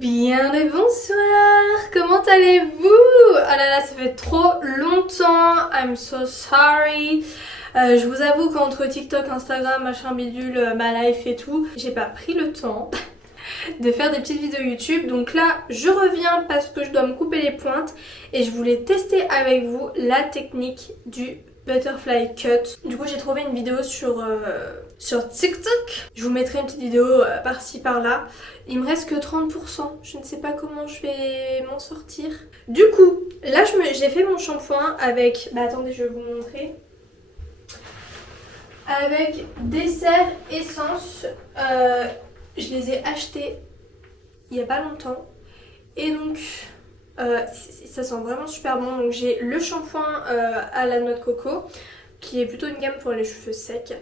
Bien le bonsoir, comment allez-vous? Oh là là, ça fait trop longtemps, I'm so sorry. Je vous avoue qu'entre TikTok, Instagram, machin bidule, ma life et tout, j'ai pas pris le temps de faire des petites vidéos YouTube. Donc là, je reviens parce que je dois me couper les pointes et je voulais tester avec vous la technique du butterfly cut. Du coup, j'ai trouvé une vidéo sur TikTok. Je vous mettrai une petite vidéo par-ci par-là. Il me reste que 30%. Je ne sais pas comment je vais m'en sortir. Du coup, là, j'ai fait mon shampoing avec... Bah attendez, je vais vous montrer. Avec Dessert Essence. Je les ai achetés il n'y a pas longtemps. Et donc... ça sent vraiment super bon. Donc j'ai le shampoing à la noix de coco qui est plutôt une gamme pour les cheveux secs.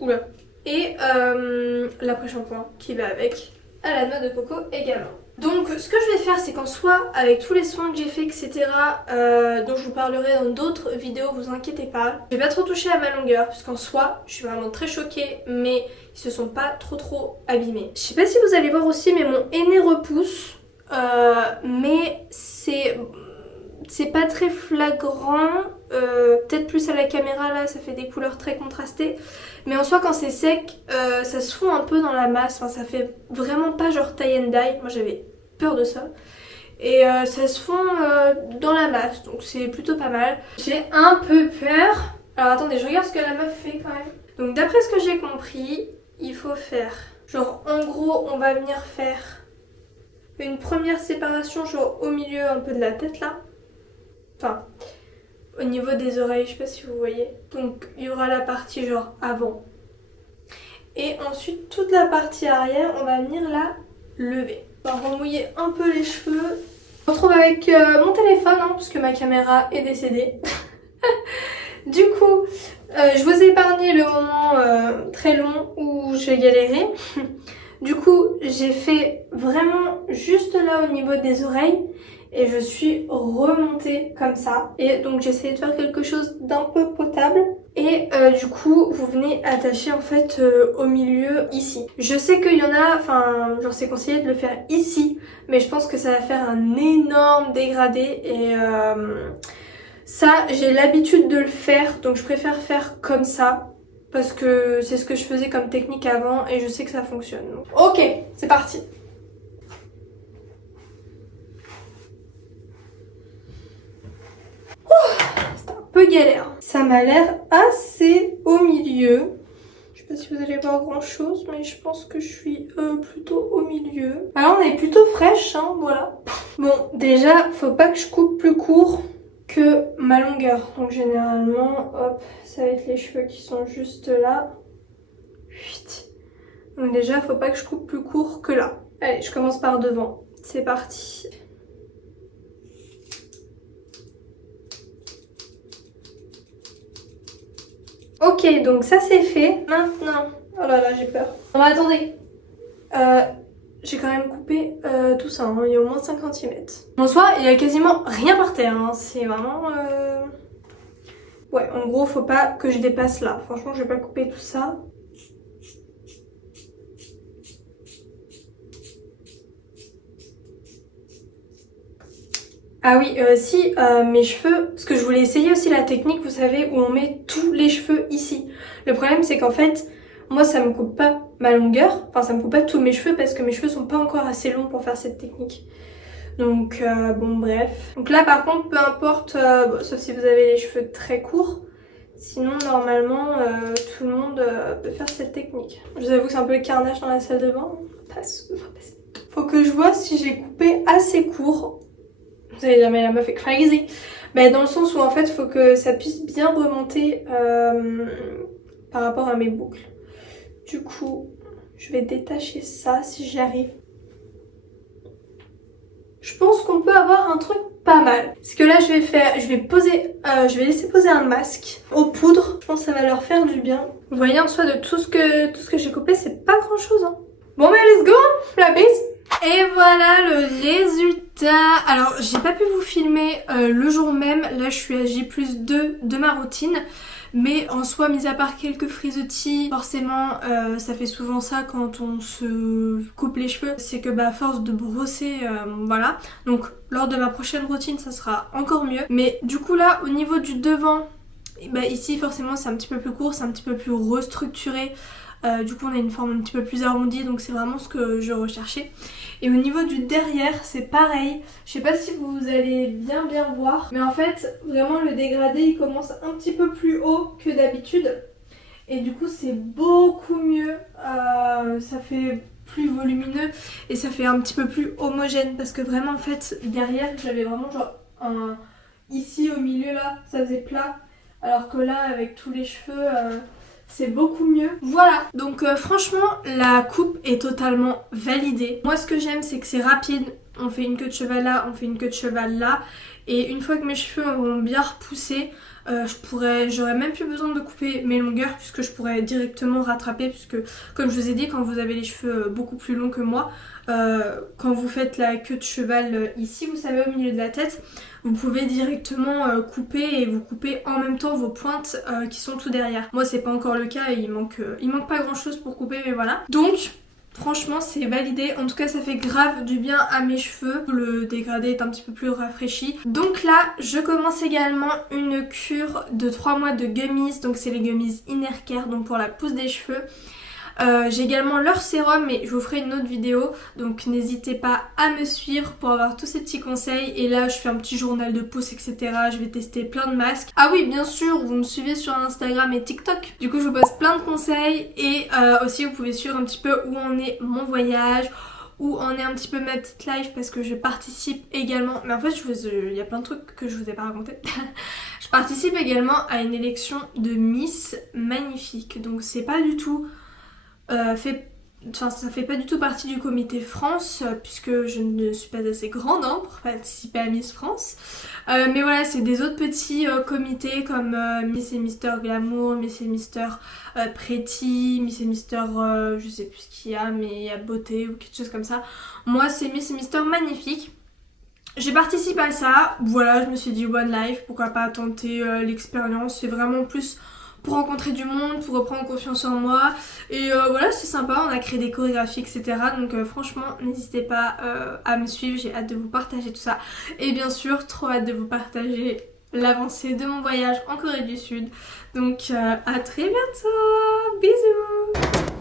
Oula. Et l'après-shampoing qui va avec à la noix de coco également. Donc ce que je vais faire, c'est qu'en soi, avec tous les soins que j'ai fait, etc., dont je vous parlerai dans d'autres vidéos, vous inquiétez pas, je vais pas trop toucher à ma longueur parce qu'en soi je suis vraiment très choquée, mais ils se sont pas trop abîmés. Je sais pas si vous allez voir aussi, mais mon henné repousse. Mais c'est pas très flagrant, peut-être plus à la caméra là, ça fait des couleurs très contrastées, mais en soi quand c'est sec, ça se fond un peu dans la masse, enfin ça fait vraiment pas genre tie and dye, moi j'avais peur de ça, et ça se fond dans la masse, donc c'est plutôt pas mal. J'ai un peu peur, alors attendez, je regarde ce que la meuf fait quand même. Donc d'après ce que j'ai compris, il faut faire, genre en gros on va venir faire une première séparation genre au milieu un peu de la tête là, enfin au niveau des oreilles, je sais pas si vous voyez. Donc il y aura la partie genre avant et ensuite toute la partie arrière on va venir la lever. On va remouiller un peu les cheveux. Je me retrouve avec mon téléphone hein, parce que ma caméra est décédée. Du coup je vous ai épargné le moment très long où j'ai galéré. Du coup, j'ai fait vraiment juste là au niveau des oreilles et je suis remontée comme ça. Et donc j'ai essayé de faire quelque chose d'un peu potable. Et du coup, vous venez attacher en fait au milieu ici. Je sais qu'il y en a, enfin, genre c'est conseillé de le faire ici, mais je pense que ça va faire un énorme dégradé et ça, j'ai l'habitude de le faire, donc je préfère faire comme ça. Parce que c'est ce que je faisais comme technique avant et je sais que ça fonctionne. Donc. Ok, c'est parti. C'est un peu galère. Ça m'a l'air assez au milieu. Je sais pas si vous allez voir grand chose, mais je pense que je suis plutôt au milieu. Alors on est plutôt fraîche, hein, voilà. Bon, déjà, faut pas que je coupe plus court que ma longueur. Donc généralement, hop, ça va être les cheveux qui sont juste là. Donc déjà, faut pas que je coupe plus court que là. Allez, je commence par devant. C'est parti. Ok, donc ça c'est fait. Maintenant, oh là là, j'ai peur. Non mais attendez. J'ai quand même coupé tout ça, hein. Il y a au moins 5 cm. En soi, il y a quasiment rien par terre, hein. C'est vraiment... Ouais, en gros, faut pas que je dépasse là. Franchement, je vais pas couper tout ça. Ah oui, si, mes cheveux, parce que je voulais essayer aussi la technique, vous savez, où on met tous les cheveux ici. Le problème, c'est qu'en fait, moi, ça me coupe pas ma longueur, enfin, ça me coupe pas tous mes cheveux parce que mes cheveux sont pas encore assez longs pour faire cette technique. Donc, bon, bref. Donc là, par contre, peu importe, bon, sauf si vous avez les cheveux très courts, sinon, normalement, tout le monde peut faire cette technique. Je vous avoue que c'est un peu le carnage dans la salle de bain. Faut que je vois si j'ai coupé assez court. Vous allez dire mais la meuf est crazy. Mais dans le sens où en fait il faut que ça puisse bien remonter par rapport à mes boucles. Du coup je vais détacher ça si j'y arrive. Je pense qu'on peut avoir un truc pas mal. Ce que là je vais laisser poser un masque aux poudres. Je pense que ça va leur faire du bien. Vous voyez en soi de tout ce que j'ai coupé c'est pas grand chose hein. Bon bah let's go la bise. Et voilà le résultat. Alors j'ai pas pu vous filmer le jour même, là je suis à J+2 de ma routine. Mais en soi, mis à part quelques frisottis, forcément ça fait souvent ça quand on se coupe les cheveux. C'est que à force de brosser, voilà. Donc lors de ma prochaine routine ça sera encore mieux. Mais du coup là au niveau du devant, ici forcément c'est un petit peu plus court, c'est un petit peu plus restructuré. Du coup on a une forme un petit peu plus arrondie, donc c'est vraiment ce que je recherchais. Et au niveau du derrière c'est pareil, je sais pas si vous allez bien voir, mais en fait vraiment le dégradé il commence un petit peu plus haut que d'habitude. Et du coup c'est beaucoup mieux, ça fait plus volumineux et ça fait un petit peu plus homogène, parce que vraiment en fait derrière j'avais vraiment genre ici au milieu là ça faisait plat, alors que là avec tous les cheveux c'est beaucoup mieux. Voilà, donc franchement la coupe est totalement validée. Moi ce que j'aime c'est que c'est rapide, on fait une queue de cheval là, on fait une queue de cheval là, et une fois que mes cheveux auront bien repoussé, j'aurais même plus besoin de couper mes longueurs, puisque je pourrais directement rattraper, puisque comme je vous ai dit, quand vous avez les cheveux beaucoup plus longs que moi, quand vous faites la queue de cheval ici, vous savez, au milieu de la tête, vous pouvez directement couper, et vous coupez en même temps vos pointes qui sont tout derrière. Moi c'est pas encore le cas et il manque pas grand chose pour couper, mais voilà. Donc franchement c'est validé, en tout cas ça fait grave du bien à mes cheveux, le dégradé est un petit peu plus rafraîchi. Donc là je commence également une cure de 3 mois de gummies, donc c'est les gummies Inner Care, donc pour la pousse des cheveux. J'ai également leur sérum, mais je vous ferai une autre vidéo, donc n'hésitez pas à me suivre pour avoir tous ces petits conseils. Et là je fais un petit journal de pouce, etc. Je vais tester plein de masques. Ah oui, bien sûr, vous me suivez sur Instagram et TikTok, du coup je vous poste plein de conseils. Et aussi vous pouvez suivre un petit peu où en est mon voyage, où en est un petit peu ma petite life, parce que je participe également, mais en fait il y a plein de trucs que je vous ai pas raconté. Je participe également à une élection de Miss Magnifique, donc c'est pas du tout ça fait pas du tout partie du comité France, puisque je ne suis pas assez grande pour participer à Miss France. Mais voilà, c'est des autres petits comités comme Miss et Mister Glamour, Miss et Mister Pretty, Miss et Mister je sais plus ce qu'il y a, mais il y a Beauté ou quelque chose comme ça. Moi c'est Miss et Mister Magnifique. J'ai participé à ça, voilà, je me suis dit One Life, pourquoi pas tenter l'expérience. C'est vraiment plus pour rencontrer du monde, pour reprendre confiance en moi. Et voilà, c'est sympa, on a créé des chorégraphies, etc. Donc franchement, n'hésitez pas à me suivre, j'ai hâte de vous partager tout ça. Et bien sûr, trop hâte de vous partager l'avancée de mon voyage en Corée du Sud. Donc à très bientôt, bisous.